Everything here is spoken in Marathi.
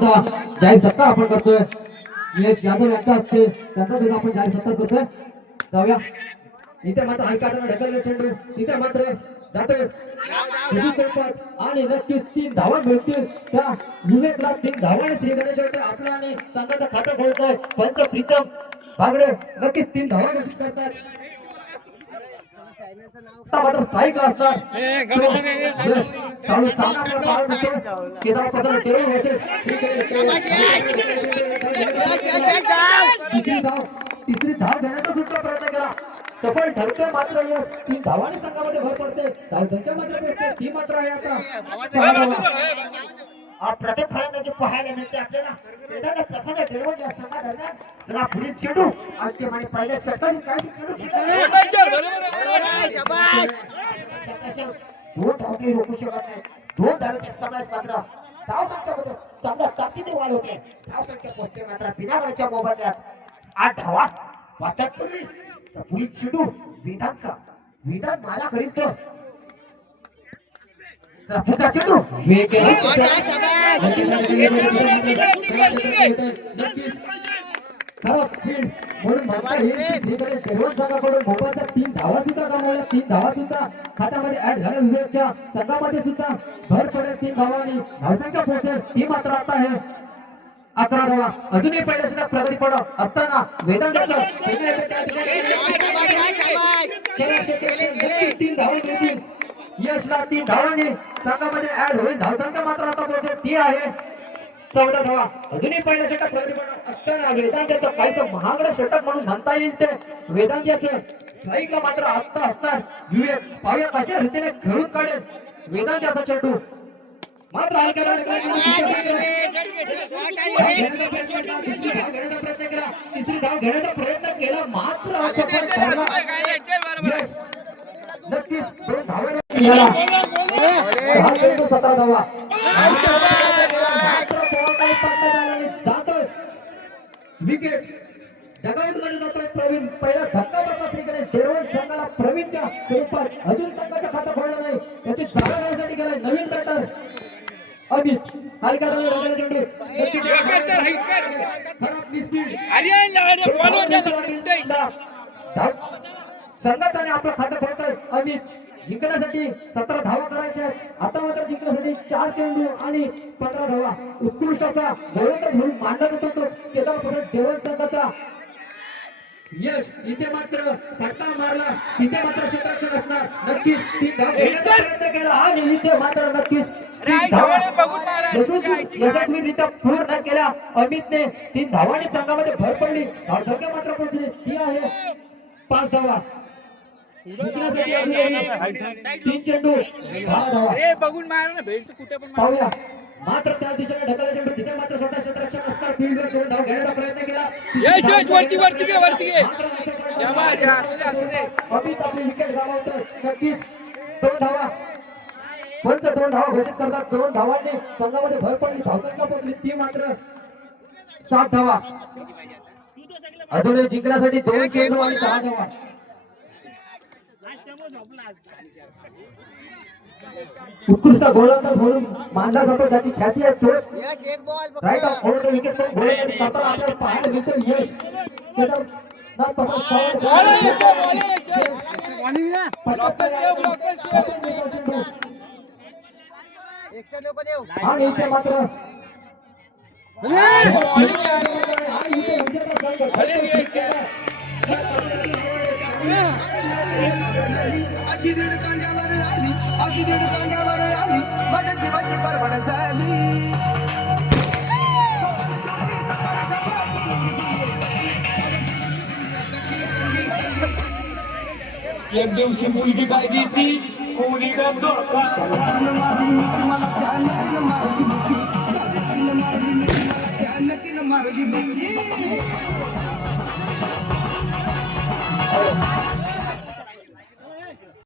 जाहीर सत्कार आपण करतोय निलेश यादव यांच्या हस्ते त्यांचा सुद्धा आपण जाहीर सत्कार करतोय. जाऊया इथे मात्र ऐकायला ढकलले चेंडू इथे मात्र जातोय आणि नक्कीच 3 धावा मिळतील त्या विवेकला 3 धावाने श्री गणेश आपला आणि संघाचं खातं खोलतोय. पंच प्रीतम बागडे नक्कीच 3 धावा घोषित करतात. मात्र स्ट्राईक असणार चालू सामना केदारपासून तिसरी धाव घेण्याचा सुद्धा प्रयत्न केला सफल ठरते. मात्र 3 धावांनी संघामध्ये भर पडते. धावसंख्या मात्र भेटते ती मात्र आहे आता प्रथम फलंदाजी पाहायला मिळते आपल्याला. वेदांत प्रसन्न ठेवून या संघादरम्यान चला पुढील चेंडू अंतिम आणि पहिल्या षटकात काय चेंडू दोन धावते रोखू शकत नाही. 2 धावते समाज मात्र धावसंख्येमध्ये चांगल्या ताकदीने वाढ होते. धावसंख्या पोहोचते मात्र बिना गडच्या मोबदल्यात 8 धावा वाटत पूर्वी पुढील चेंडू वेदांत माला करीत पुढचा चेंडू म्हणून संघाकडून भोपाळच्या 3 धावा सुद्धा गमावल्या. 3 धावा सुद्धा खात्यामध्ये ऍड झाल्या. विवेकच्या संघामध्ये सुद्धा भर पडेल 3 धावांनी धावसंख्या पोहोचेल ती मात्र आता आहे 11 धावा. अजूनही पहिल्या षटकात प्रगती पडत असताना वेदांताचं 3 धावा मिळतील. यशला 3 धावांनी संघामध्ये ऍड होईल. धावसंख्या मात्र आता पोहोचेल ती आहे 14 धावा. अजूनही पहिल्या षटकात प्रगती पडत असताना वेदांताचं काहीसं महागडं षटक म्हणून म्हणता येईल ते वेदांताचं स्ट्राईकला मात्र आता असणार विवेक पाहूया कशा रीतीने खेळून काढेल वेदांताचा चेंडू मात्र हलक्या तिसरी धाव घेण्याचा प्रयत्न केला मात्र नक्कीच 2 धावा 17 धावा विकेट डगाउट मध्ये जातोय प्रवीण. पहिला धक्का बसला श्रीकडे देवण संघाला प्रवीणच्या स्वरूपात अजून संघाचं खातं खोललं नाही. त्याची जागा घेण्यासाठी गेलाय नवीन बॅटर अमित हलका संघाचा आणि आपलं खातं खोलतोय अमित. जिंकण्यासाठी 17 धावा करायच्या. आता मात्र जिंकण्यासाठी 4 चेंडू आणि 15 धावा. उत्कृष्ट असा गोलंदाज म्हणून मांडला जातो तो केदारपासून देवण संघाचा यश. इथे मात्र फटका मारला तिथे मात्र क्षेत्ररक्षण असणार. नक्कीच 3 धावा घेण्याचा प्रयत्न केला आणि इथे मात्र नक्कीच 3 धावा यशस्वीरित्या पूर्ण केल्या अमितने. 3 धावांनी संघामध्ये भर पडली. धावसंख्या मात्र पोहोचली ती आहे 5 धावा. 3 चेंडू 12 धावा बघून मारा ना भेट कुठे पण पाहूया. मात्र त्या दिशेने ढकलला चेंडू तिथे मात्र स्वतः क्षेत्ररक्षक असणार. फील्डवर 2 धाव घेण्याचा प्रयत्न केला. वरती अमित आपली विकेट गमावतोय. नक्कीच 2 धावा पंच 2 धावा घोषित करतात. 2 धावांनी संघामध्ये भर पडली. धावसंख्या पोहोचली ती मात्र 7 धावा. अजूनही जिंकण्यासाठी 2 चेंडू आणि 10 धावा. उत्कृष्ट गोलंदाज म्हणून मानला जातो ज्याची ख्याती आहे तो राईट ऑफ ऑल विकेट गोलंदाज करताना आपल्याला पाहायला मिळतो. यश आणि इथे मात्र एक दिवशी मुलगी काय ती कोणी मारली